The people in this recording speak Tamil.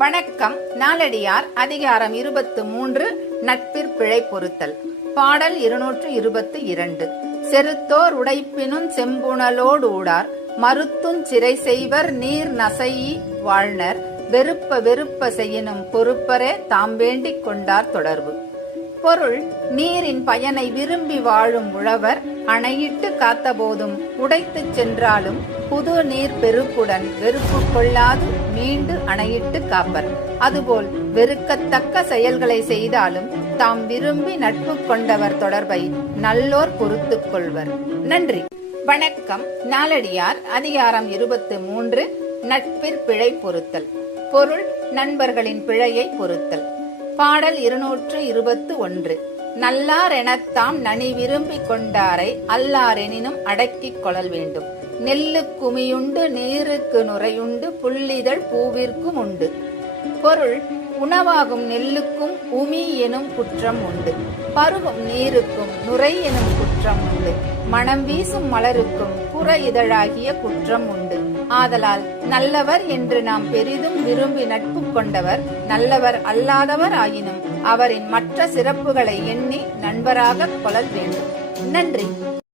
வணக்கம். நாலடியார் அதிகாரம் 23 நட்பிற் பிழை பொறுத்தல். பாடல் 222. செருத்தோர் உடைப்பினும் செம்புணலோடு ஊடார் மறுத்துஞ் சிறை செய்வர் நீர் நசையி வாழ்னர் வெறுப்ப செய்யினும் பொறுப்பரே தாம் வேண்டிக் கொண்டார் தொடர்பு. பொருள்: நீரின் பயனை விரும்பி வாழும் உழவர் அணையிட்டு காத்தபோதும் உடைத்துச் சென்றாலும் புது நீர் பெருக்குடன் வெறுப்பு கொள்ளாது மீண்டு அணையிட்டு காப்பர். அதுபோல் வெறுக்கத்தக்க செயல்களை செய்தாலும் தாம் விரும்பி நட்பு கொண்டவர் தொடர்பை நல்லோர் பொறுத்துக் கொள்வர். நன்றி. வணக்கம். நாலடியார் அதிகாரம் 23 நட்பிற் பிழை பொறுத்தல். பொருள்: நண்பர்களின் பிழையை பொறுத்தல். பாடல் 221. நல்லார் எனத்தாம் நனி விரும்பி கொண்டாரை அல்லாரெனினும் அடக்கிக் கொள்ளல் வேண்டும். நெல்லு குமியுண்டு நீருக்கு நுரையுண்டு புள்ளிதழ் பூவிற்கும் உண்டு. பொருள்: உணவாகும் நெல்லுக்கும் உமி எனும் குற்றம் உண்டு. பருகும் நீருக்கும் நுரை எனும் குற்றம் உண்டு. மனம் வீசும் மலருக்கும் புற இதழாகிய குற்றம் உண்டு. ஆதலால் நல்லவர் என்று நாம் பெரிதும் விரும்பி நட்பு கொண்டவர் நல்லவர் அல்லாதவர் ஆயினும் அவரின் மற்ற சிறப்புகளை எண்ணி நண்பராக கொள்ளல் வேண்டும். நன்றி.